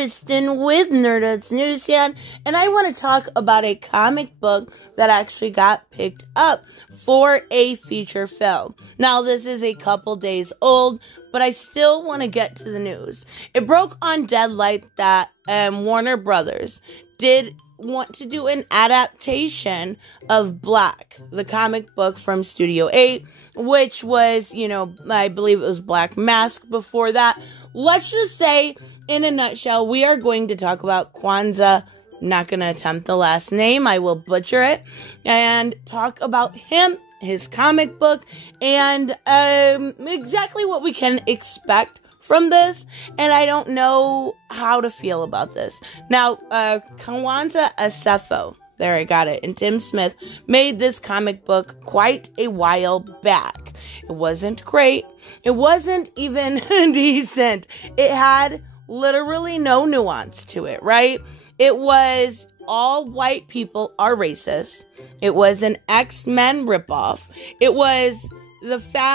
Kristen with Nerdette's NewsStand, and I want to talk about a comic book that actually got picked up for a feature film. Now, this is a couple days old, but I still want to get to the news. It broke on Deadlight that Warner Brothers did want to do an adaptation of Black, the comic book from Studio 8, which was, I believe it was Black Mask before that. Let's just say, in a nutshell, we are going to talk about Kwanzaa. Not going to attempt the last name. I will butcher it. And talk about him, his comic book, and exactly what we can expect from this, and I don't know how to feel about this. Now, Kwanzaa Asefo, there I got it, and Tim Smith made this comic book quite a while back. It wasn't great. It wasn't even decent. It had literally no nuance to it, right? It was all white people are racist. It was an X-Men ripoff. It was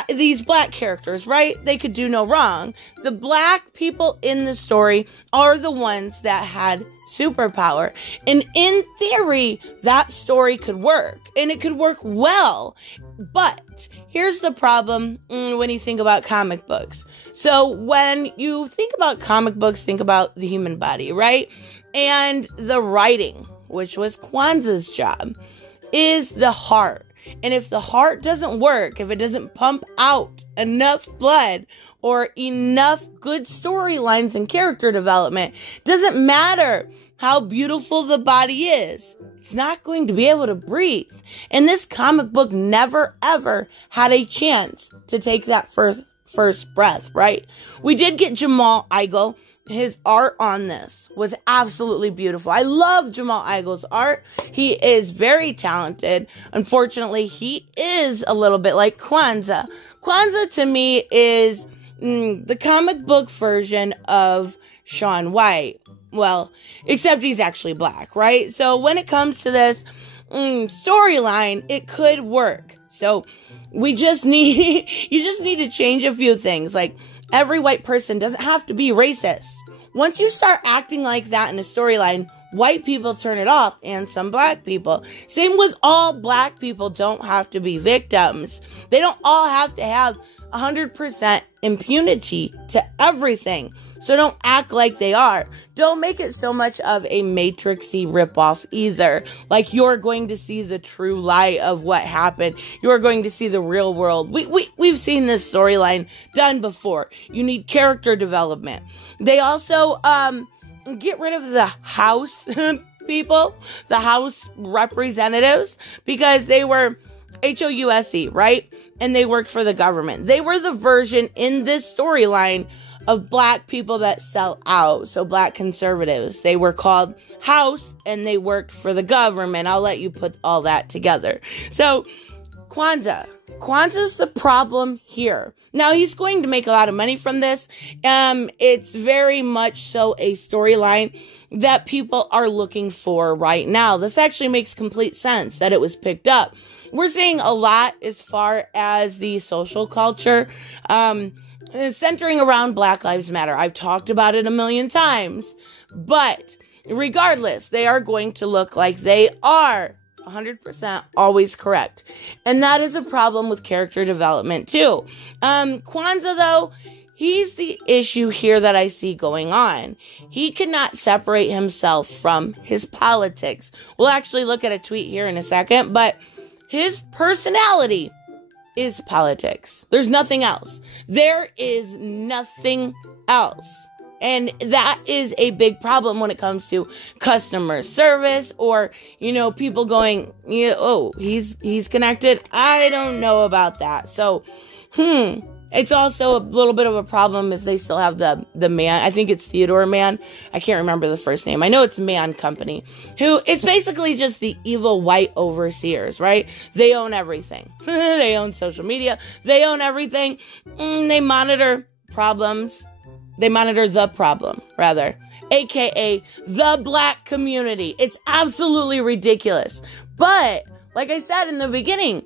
these black characters, right? They could do no wrong. The black people in the story are the ones that had superpower. And in theory, that story could work. And it could work well. But here's the problem when you think about comic books. So when you think about comic books, think about the human body, right? And the writing, which was Kwanzaa's job, is the heart. And if the heart doesn't work, if it doesn't pump out enough blood or enough good storylines and character development, doesn't matter how beautiful the body is, it's not going to be able to breathe. And this comic book never, ever had a chance to take that first breath, right? We did get Jamal Igle. His art on this was absolutely beautiful. I love Jamal Igle's art. He is very talented. Unfortunately, he is a little bit like Kwanzaa. Kwanzaa to me is the comic book version of Shaun White. Well, except he's actually black, right? So when it comes to this storyline, it could work. So you just need to change a few things. Like, every white person doesn't have to be racist. Once you start acting like that in a storyline, white people turn it off, and some black people. Same with all black people don't have to be victims. They don't all have to have 100% impunity to everything. So don't act like they are. Don't make it so much of a Matrix-y ripoff either. Like you're going to see the true light of what happened. You're going to see the real world. We've seen this storyline done before. You need character development. They also get rid of the House people, the House representatives, because they were HOUSE, right? And they worked for the government. They were the version in this storyline of black people that sell out. So black conservatives, they were called House and they worked for the government. I'll let you put all that together. So Kwanzaa's the problem here. Now he's going to make a lot of money from this. It's very much so a storyline that people are looking for right now. This actually makes complete sense that it was picked up. We're seeing a lot as far as the social culture, centering around Black Lives Matter. I've talked about it a million times, but regardless, they are going to look like they are 100% always correct. And that is a problem with character development too. Kwanzaa though, he's the issue here that I see going on. He cannot separate himself from his politics. We'll actually look at a tweet here in a second, but his personality is politics. There's nothing else. There is nothing else. And that is a big problem when it comes to customer service or, people going, oh, he's connected. I don't know about that. So, it's also a little bit of a problem if they still have the man. I think it's Theodore Mann. I can't remember the first name. I know it's Mann Company. It's basically just the evil white overseers, right? They own everything. They own social media. They own everything. They monitor problems. They monitor the problem, rather. AKA the black community. It's absolutely ridiculous. But, like I said in the beginning,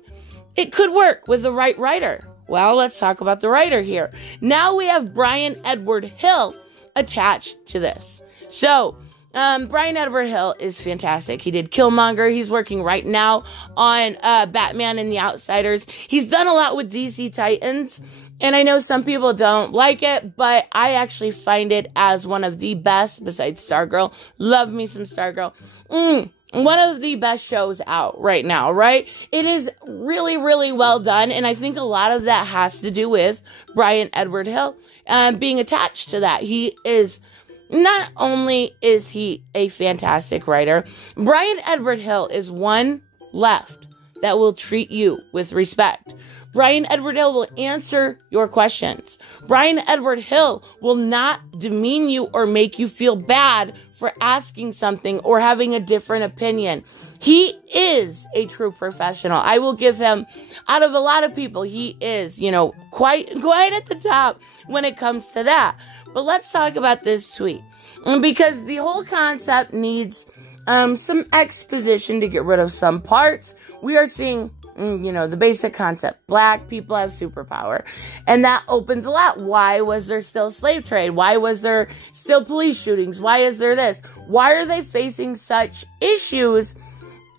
it could work with the right writer. Well, let's talk about the writer here. Now we have Brian Edward Hill attached to this. So, Brian Edward Hill is fantastic. He did Killmonger. He's working right now on Batman and the Outsiders. He's done a lot with DC Titans. And I know some people don't like it, but I actually find it as one of the best, besides Stargirl. Love me some Stargirl. One of the best shows out right now, right? It is really, really well done. And I think a lot of that has to do with Brian Edward Hill being attached to that. He is, not only is he a fantastic writer, Brian Edward Hill is one left that will treat you with respect. Brian Edward Hill will answer your questions. Brian Edward Hill will not demean you or make you feel bad for asking something or having a different opinion. He is a true professional. I will give him, out of a lot of people, he is, quite at the top when it comes to that. But let's talk about this tweet. Because the whole concept needs some exposition to get rid of some parts. We are seeing the basic concept. Black people have superpower. And that opens a lot. Why was there still slave trade? Why was there still police shootings? Why is there this? Why are they facing such issues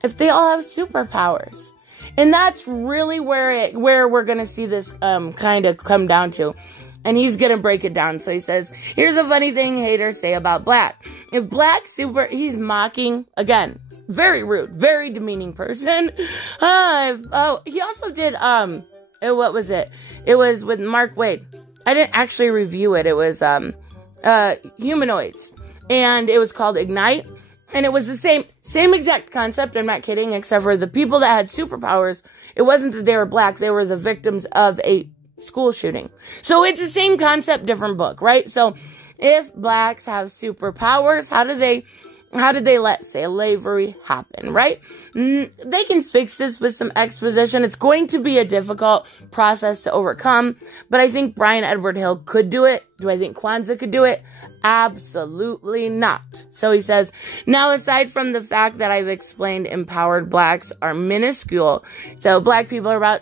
if they all have superpowers? And that's really where we're going to see this kind of come down to. And he's going to break it down. So he says, here's a funny thing haters say about black. If black he's mocking, again, very rude, very demeaning person. He also did, what was it? It was with Mark Waid. I didn't actually review it. It was, Humanoids. And it was called Ignite. And it was the same exact concept, I'm not kidding, except for the people that had superpowers, it wasn't that they were black, they were the victims of a school shooting. So it's the same concept, different book, right? So if blacks have superpowers, how did they let slavery happen, right? They can fix this with some exposition. It's going to be a difficult process to overcome, but I think Brian Edward Hill could do it. Do I think Kwanzaa could do it? Absolutely not. So he says, now aside from the fact that I've explained empowered blacks are minuscule, so black people are about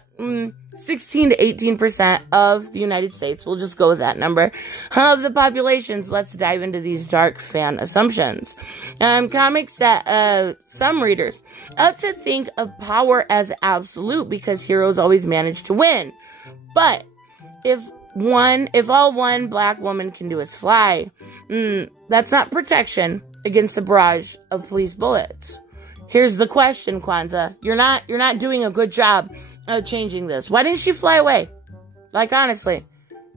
16 to 18% of the United States. We'll just go with that number. Of the populations, let's dive into these dark fan assumptions. Comics set some readers up to think of power as absolute because heroes always manage to win. But if all one black woman can do is fly, that's not protection against a barrage of police bullets. Here's the question, Kwanzaa. You're not doing a good job of changing this. Why didn't she fly away? Like, honestly.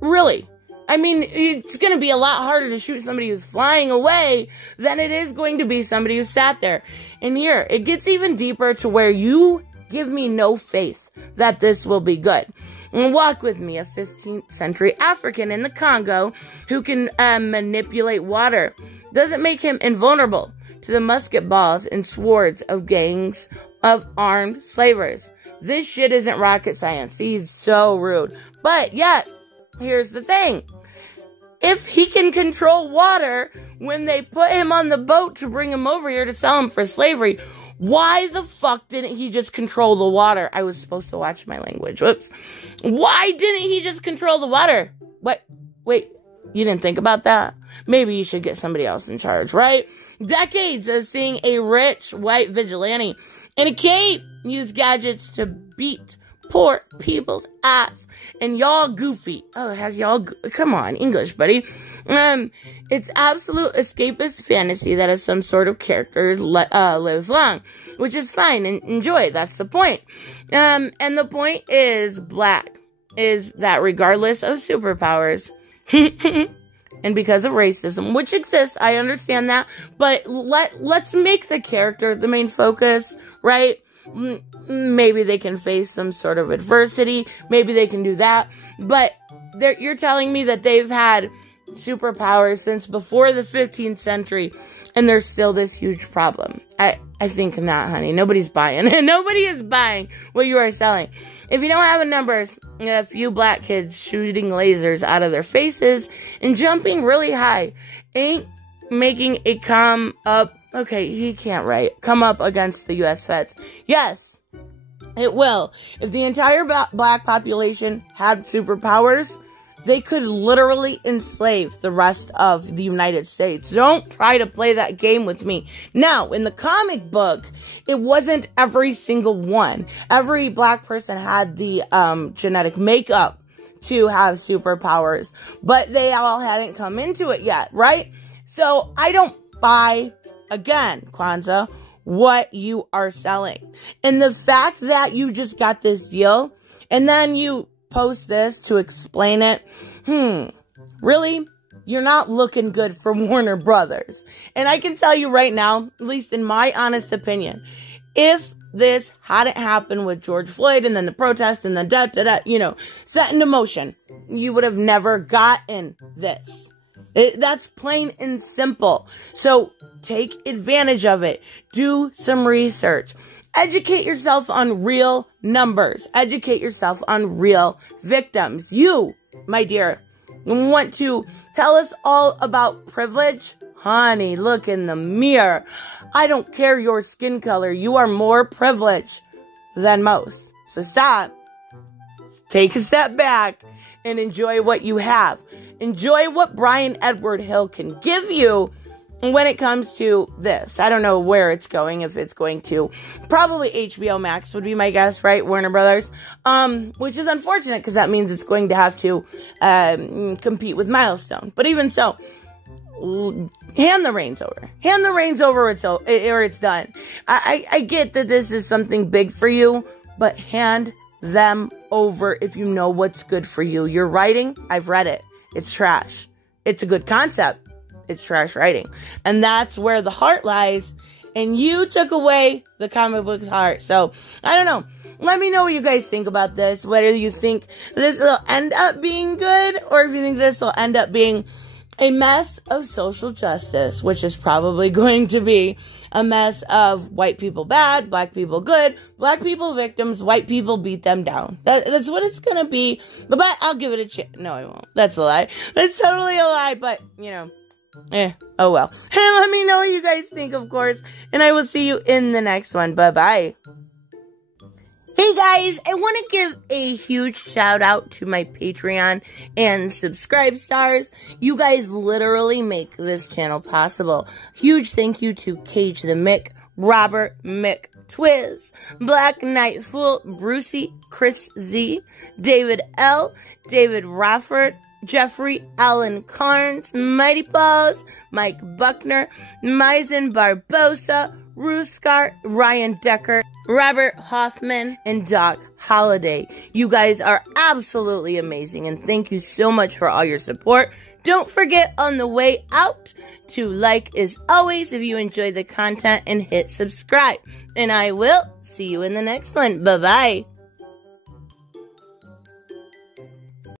Really. I mean, it's going to be a lot harder to shoot somebody who's flying away than it is going to be somebody who sat there. And here, it gets even deeper to where you give me no faith that this will be good. And walk with me, a 15th century African in the Congo who can manipulate water. Doesn't make him invulnerable to the musket balls and swords of gangs of armed slavers. This shit isn't rocket science. He's so rude. But yet, here's the thing. If he can control water when they put him on the boat to bring him over here to sell him for slavery, why the fuck didn't he just control the water? I was supposed to watch my language. Whoops. Why didn't he just control the water? What? Wait, you didn't think about that? Maybe you should get somebody else in charge, right? Decades of seeing a rich white vigilante in a cape use gadgets to beat poor people's ass. And y'all goofy. Oh, it has y'all. Come on, English, buddy. It's absolute escapist fantasy that has some sort of character lives long, which is fine and enjoy it. That's the point. And the point is black is that regardless of superpowers, and because of racism, which exists, I understand that, but let's make the character the main focus, right? Maybe they can face some sort of adversity. Maybe they can do that. But you're telling me that they've had superpowers since before the 15th century, and there's still this huge problem. I think not, honey. Nobody's buying. Nobody is buying what you are selling. If you don't have the numbers, a few black kids shooting lasers out of their faces and jumping really high ain't making it come up. Okay, he can't write. Come up against the U.S. feds. Yes, it will. If the entire black population had superpowers, they could literally enslave the rest of the United States. Don't try to play that game with me. Now, in the comic book, it wasn't every single one. Every black person had the genetic makeup to have superpowers, but they all hadn't come into it yet, right? So I don't buy, again, Kwanzaa, what you are selling. And the fact that you just got this deal, and then you post this to explain it, really? You're not looking good for Warner Brothers. And I can tell you right now, at least in my honest opinion, if this hadn't happened with George Floyd and then the protest and the set into motion, you would have never gotten this. That's plain and simple. So take advantage of it. Do some research. Educate yourself on real numbers. Educate yourself on real victims. You, my dear, want to tell us all about privilege? Honey, look in the mirror. I don't care your skin color. You are more privileged than most. So stop. Take a step back and enjoy what you have. Enjoy what Brian Edward Hill can give you when it comes to this. I don't know where it's going, if it's going to. Probably HBO Max would be my guess, right? Warner Brothers. Which is unfortunate because that means it's going to have to compete with Milestone. But even so, hand the reins over. Hand the reins over or it's done. I get that this is something big for you, but hand them over if you know what's good for you. Your writing, I've read it. It's trash. It's a good concept. It's trash writing. And that's where the heart lies. And you took away the comic book's heart. So, I don't know. Let me know what you guys think about this. Whether you think this will end up being good, or if you think this will end up being a mess of social justice, which is probably going to be a mess of white people bad, black people good, black people victims, white people beat them down. That's what it's gonna be. But I'll give it a chance. No, I won't. That's a lie. That's totally a lie, but, oh well. Let me know what you guys think, of course, and I will see you in the next one. Bye-bye. Hey guys, I want to give a huge shout out to my Patreon and subscribe stars. You guys literally make this channel possible. Huge thank you to Cage the Mick, Robert Mick Twiz, Black Knight Fool, Brucey, Chris Z, David L, David Rafford, Jeffrey Allen Carnes, Mighty Paws, Mike Buckner, Maizen Barbosa, Ruskar, Ryan Decker, Robert Hoffman, and Doc Holliday. You guys are absolutely amazing, and thank you so much for all your support. Don't forget on the way out to like as always if you enjoy the content and hit subscribe. And I will see you in the next one. Bye-bye.